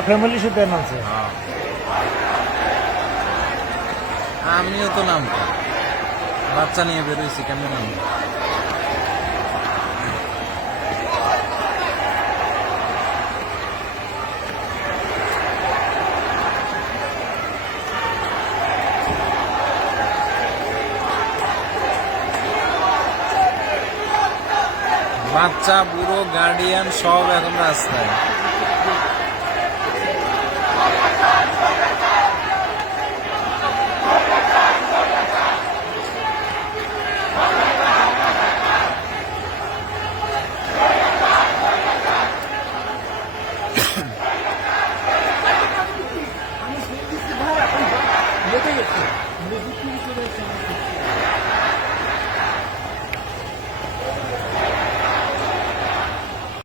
পুরো ফ্যামিলি সাথে নামছে। আমিও তো নামবো, বাচ্চা নিয়ে বেরোইছি, কেমন নামবো? বাচ্চা বুড়ো গার্ডিয়ান সব এখন রাস্তায়। ভাই